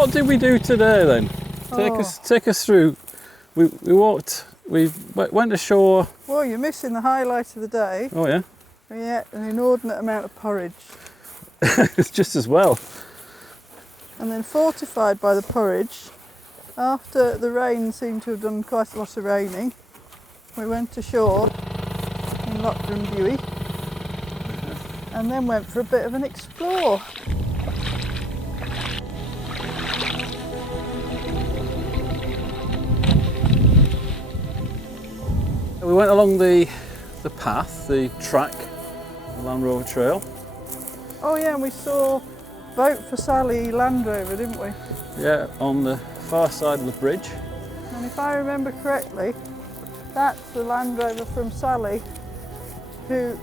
what did we do today then? Take us through. We went ashore. Well, you're missing the highlight of the day. Oh yeah. We ate an inordinate amount of porridge. It's just as well. And then fortified by the porridge, after the rain seemed to have done quite a lot of raining, we went ashore in Loch Drumbuie and then went for a bit of an explore. We went along the path, the track, the Land Rover Trail. Oh yeah, and we saw Vote for Sally Land Rover, didn't we? Yeah, on the far side of the bridge. And if I remember correctly, that's the Land Rover from Sally, who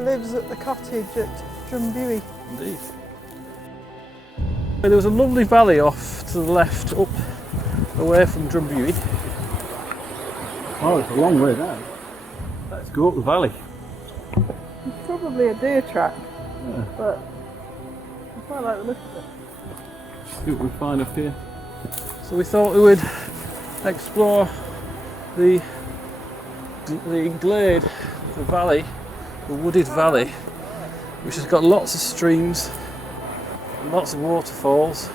lives at the cottage at Drumbuie. Indeed. There was a lovely valley off to the left, up away from Drumbuie. Oh, it's a long way down. Let's go up the valley. It's probably a deer track, Yeah. but I quite like the look of it. See what we find up here. So we thought we would explore the glade, the valley, the wooded valley, which has got lots of streams, lots of waterfalls.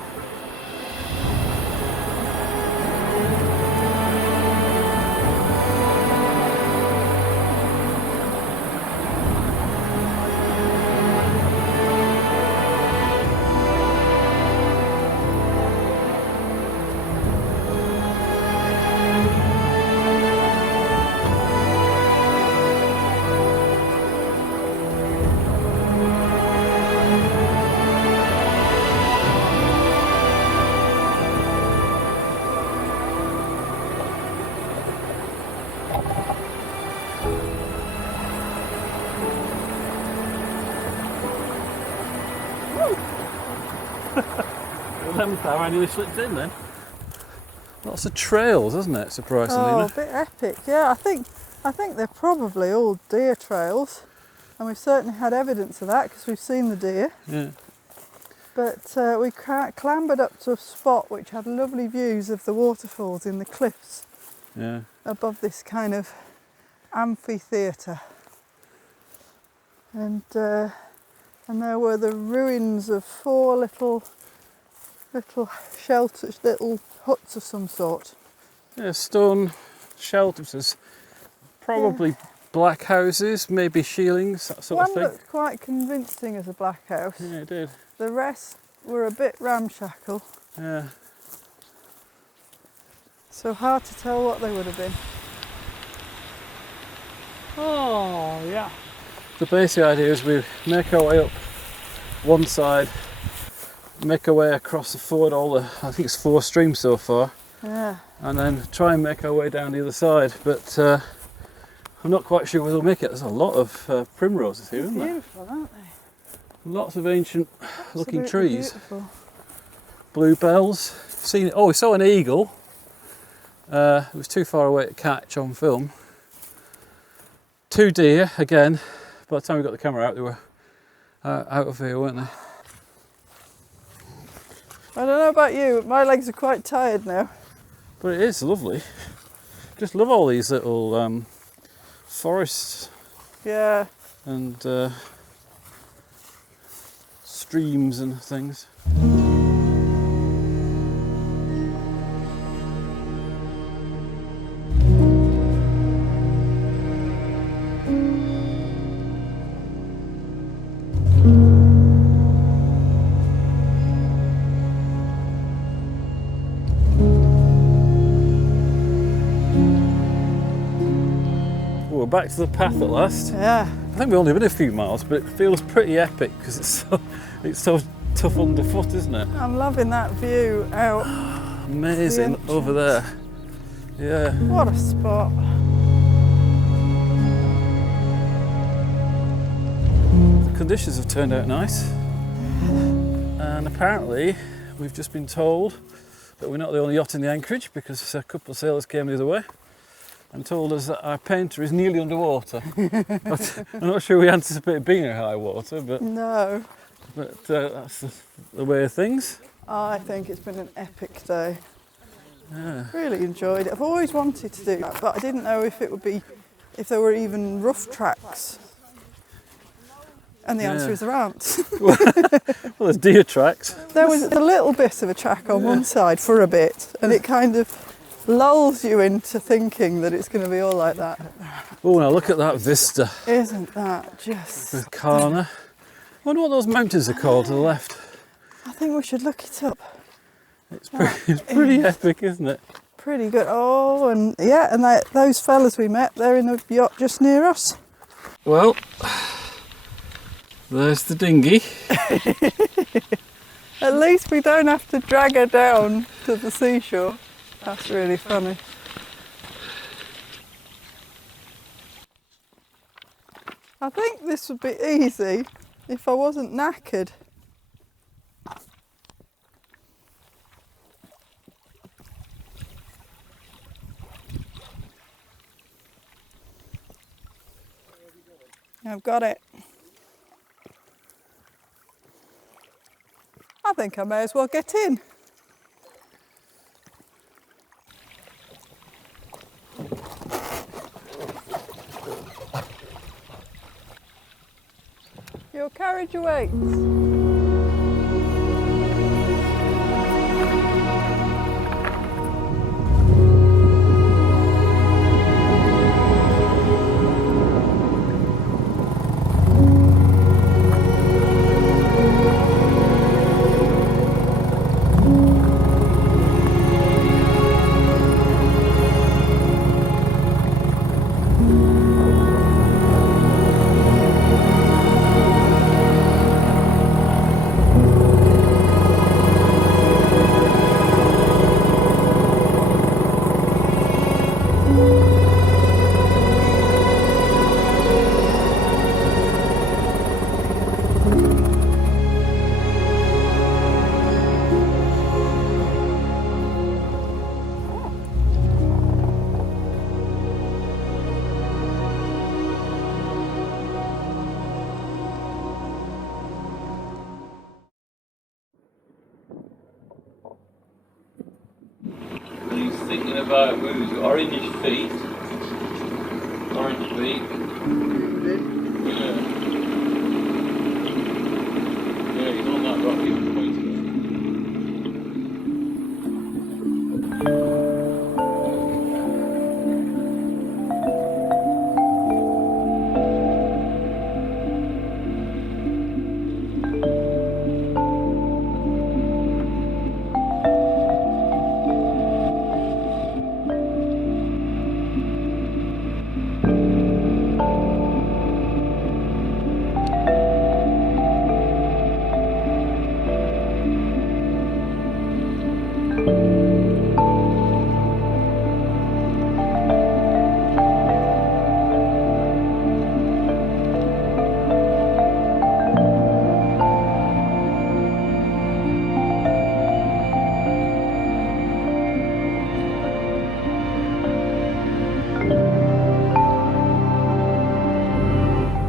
I nearly slipped in then. Lots of trails, isn't it, surprisingly? Oh, a bit epic. Yeah, I think they're probably all deer trails, and we've certainly had evidence of that because we've seen the deer. Yeah. But we clambered up to a spot which had lovely views of the waterfalls in the cliffs. Yeah. Above this kind of amphitheatre. And there were the ruins of 4 little shelters, little huts of some sort. Yeah, stone shelters, probably black houses, maybe sheilings, that sort of One thing. looked quite convincing as a black house. Yeah, it did. The rest were a bit ramshackle, Yeah. so hard to tell what they would have been. Oh, yeah. The basic idea is we make our way up one side, make our way across the ford, I think it's 4 streams so far, Yeah. and then try and make our way down the other side, but I'm not quite sure whether we'll make it. There's a lot of primroses here, isn't there? Beautiful, aren't they? Lots of ancient looking Absolutely trees. Beautiful. Bluebells. We saw an eagle. It was too far away to catch on film. 2 deer, again. By the time we got the camera out, they were out of here, weren't they? I don't know about you, but my legs are quite tired now. But it is lovely. Just love all these little forests Yeah. and streams and things. We're back to the path at last. Yeah. I think we've only been a few miles, but it feels pretty epic because it's so tough underfoot, isn't it? I'm loving that view out. Amazing over there. Yeah. What a spot. The conditions have turned out nice. And apparently we've just been told that we're not the only yacht in the anchorage because a couple of sailors came the other way and told us that our painter is nearly underwater. But I'm not sure we anticipated being at high water, but No. that's the way of things. I think it's been an epic day. Yeah. Really enjoyed it. I've always wanted to do that, but I didn't know if if there were even rough tracks. And the answer is there aren't. Well, there's deer tracks. There was a little bit of a track on one side for a bit, and it kind of lulls you into thinking that it's going to be all like that. Oh, now look at that vista. Isn't that just... The corner. I wonder what those mountains are called to the left. I think we should look it up. It's pretty epic, isn't it? Pretty good. Oh, and yeah, and those fellas we met, they're in a yacht just near us. Well, there's the dinghy. At least we don't have to drag her down to the seashore. That's really funny. I think this would be easy if I wasn't knackered. I've got it. I think I may as well get in. Your carriage awaits. He's thinking about moves. Orange feet. Orange beak. Yeah. Yeah, he's on that rock he was pointing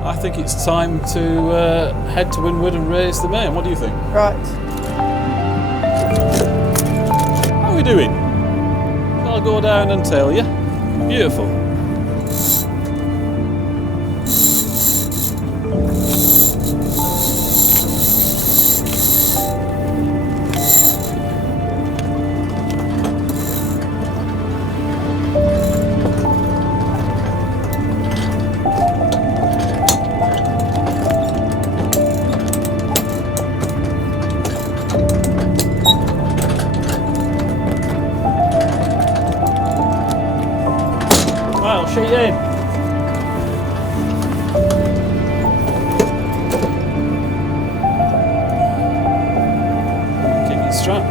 I think it's time to head to windward and raise the main. What do you think? Right. How are we doing? I'll go down and tell you. Beautiful. Well, sheet in. Keep it strap.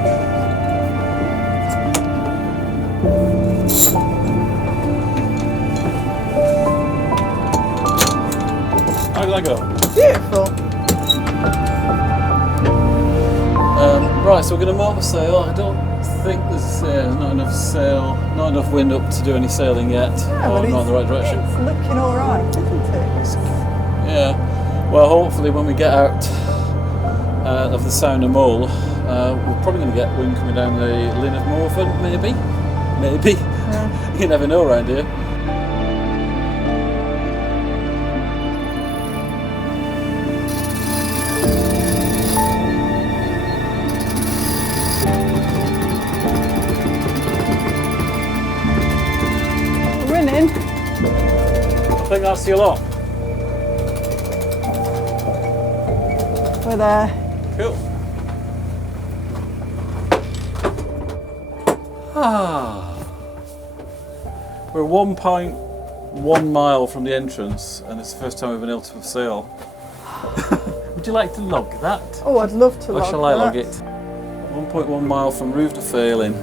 How did that go? Beautiful. Right, so we're going to motor sail. I don't think there's not enough sail, not enough wind up to do any sailing yet. Yeah, or but not in the right direction. It's looking all right, isn't it? Yeah. Well, hopefully when we get out of the sound of Mull, We're probably going to get wind coming down the Linn of Morven, maybe. Yeah. You never know around here. Winning. I think that's the lot. We're there. Cool. We're 1.1 mile from the entrance, and it's the first time we've been able to sail. Would you like to log that? Oh, I'd love to log Or shall I log it? 1.1 mile from Buidhe to Killean.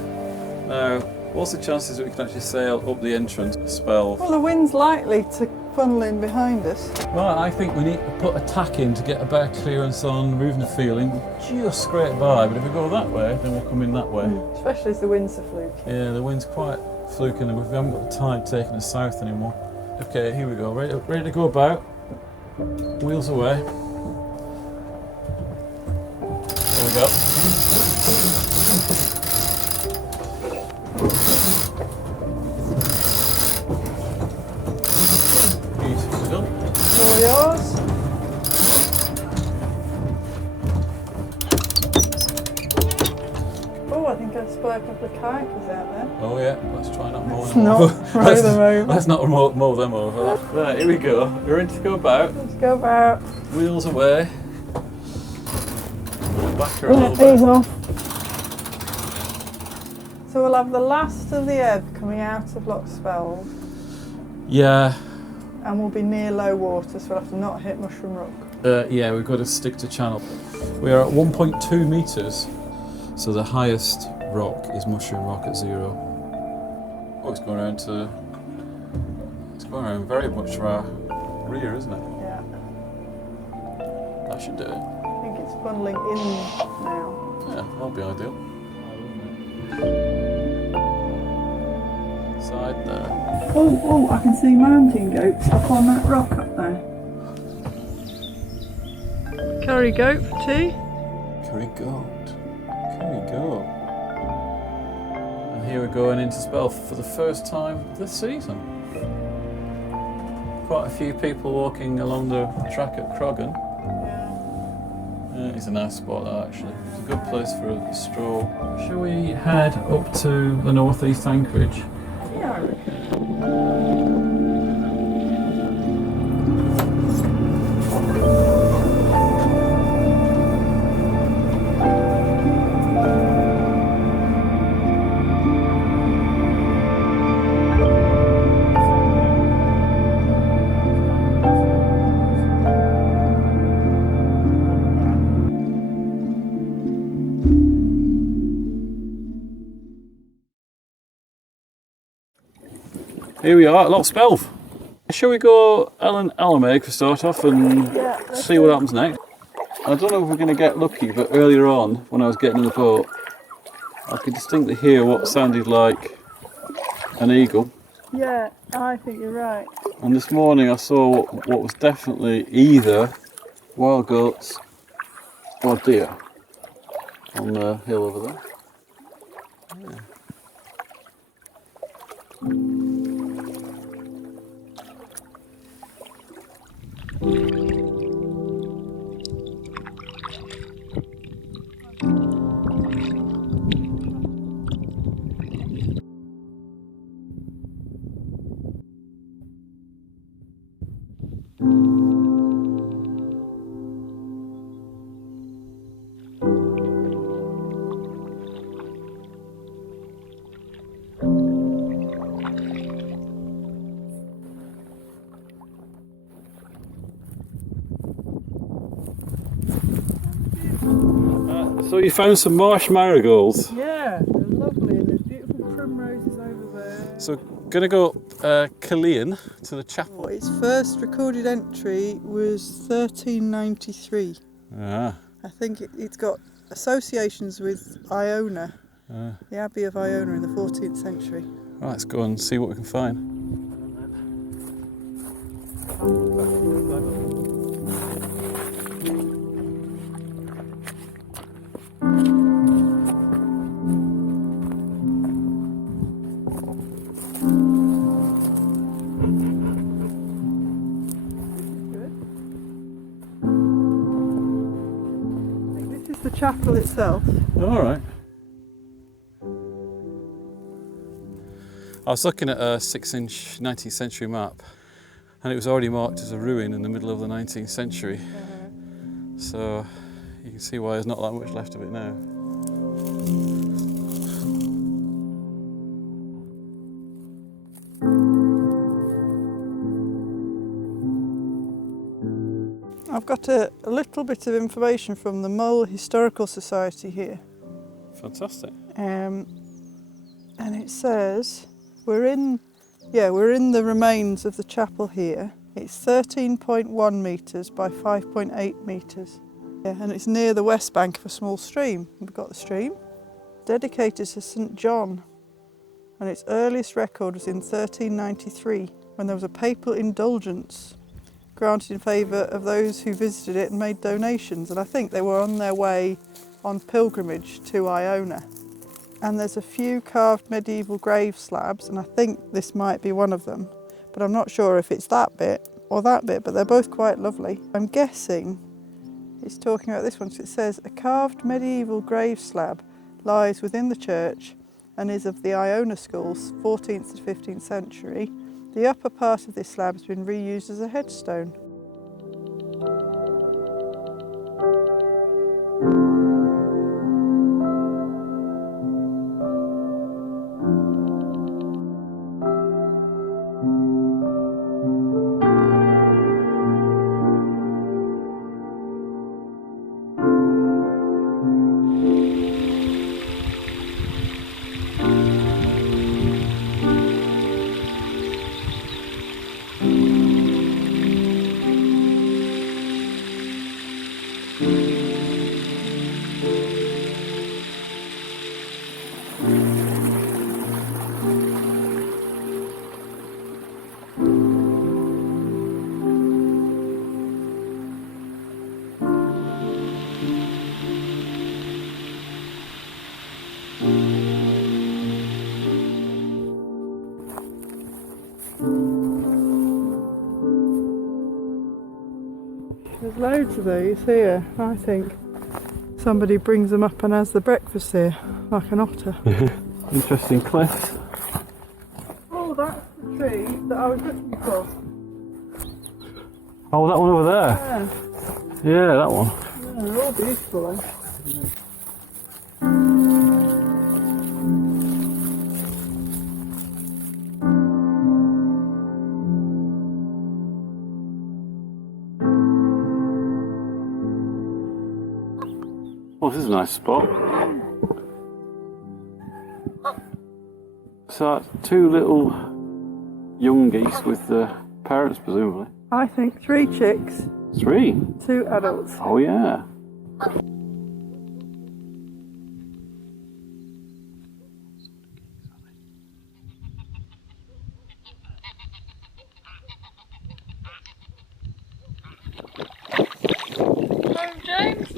Now, what's the chances that we can actually sail up the entrance to Spelve? Well, the wind's likely to funnel in behind us. Well, I think we need to put a tack in to get a better clearance on Buidhe to Killean. Just scrape by, but if we go that way, then we'll come in that way. Especially as the wind's a fluke. Yeah, the wind's quite fluking and we haven't got the tide taking us south anymore. Okay, here we go. Ready to go about. Wheels away. There we go. Beautiful. All yours. Oh, I think I spy a couple of kayakers out there. Oh yeah, let's try not mow Let's them not over. row them over. Let's not mow them over. Right, here we go. We're ready to go about. Let's go about. Wheels away. Back her a Let little these bit. off. So we'll have the last of the ebb coming out of Loch Spelve, Yeah. and we'll be near low water, so we'll have to not hit Mushroom Rock. Yeah, we've got to stick to channel. We are at 1.2 metres, so the highest rock is Mushroom Rock at 0. Oh, it's going around very much to our rear, isn't it? Yeah. That should do it. I think it's funneling in now. Yeah, that'll be ideal. Side there. Oh, I can see mountain goats up on that rock up there. Curry goat for tea. Curry goat. Curry goat. And here we're going into Spelve for the first time this season. Quite a few people walking along the track at Croggan. Yeah, it's a nice spot that, actually. It's a good place for a stroll. Shall we head up to the northeast anchorage? Yeah, I reckon. Here we are at Loch Spelve. Shall we go Ellen Alameg for start off and see what happens next? I don't know if we're going to get lucky, but earlier on when I was getting in the boat I could distinctly hear what sounded like an eagle. Yeah, I think you're right. And this morning I saw what was definitely either wild goats or deer on the hill over there. Yeah. So you found some marsh marigolds. Yeah, they're lovely, and there's beautiful primroses over there. So gonna go Killean to the chapel. Its first recorded entry was 1393. Ah. I think it's got associations with Iona, the Abbey of Iona in the 14th century. Right, let's go and see what we can find. chapel itself. All right. I was looking at a 6-inch 19th century map, and it was already marked as a ruin in the middle of the 19th century. So you can see why there's not that much left of it now. I've got a little bit of information from the Mull Historical Society here. Fantastic. And it says we're in the remains of the chapel here. It's 13.1 metres by 5.8 metres. Yeah, and it's near the west bank of a small stream. We've got the stream. Dedicated to St John, and its earliest record was in 1393 when there was a papal indulgence granted in favour of those who visited it and made donations, and I think they were on their way on pilgrimage to Iona. And there's a few carved medieval grave slabs, and I think this might be one of them, but I'm not sure if it's that bit or that bit, but they're both quite lovely. I'm guessing it's talking about this one, because it says a carved medieval grave slab lies within the church and is of the Iona schools, 14th to 15th century. The upper part of this slab has been reused as a headstone. There's loads of these here. I think somebody brings them up and has the breakfast here, like an otter. Interesting cliff. Oh, that's the tree that I was looking for. Oh, that one over there. Yeah, that one. Yeah, they're all beautiful, eh? Oh, this is a nice spot. So that's two little young geese with the parents, presumably. I think 3 chicks, 3? 2 adults. Oh yeah. Home, James?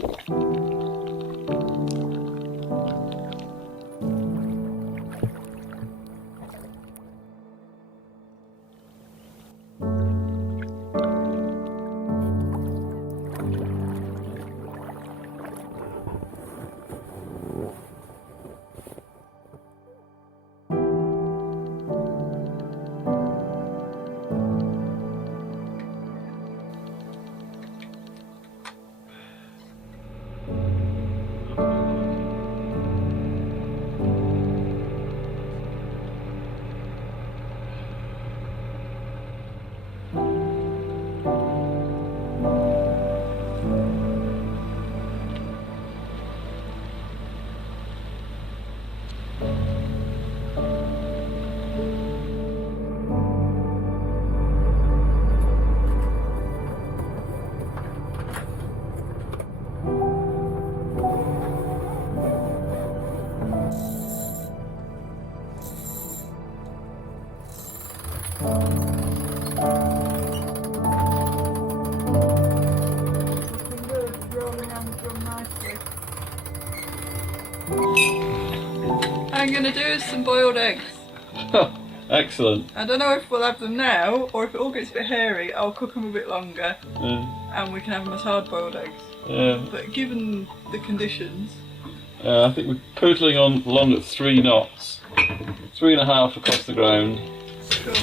I'm going to do some boiled eggs. Excellent. I don't know if we'll have them now, or if it all gets a bit hairy, I'll cook them a bit longer and we can have them as hard boiled eggs. But given the conditions, I think we're pootling on along at 3 knots, 3.5 across the ground. sure.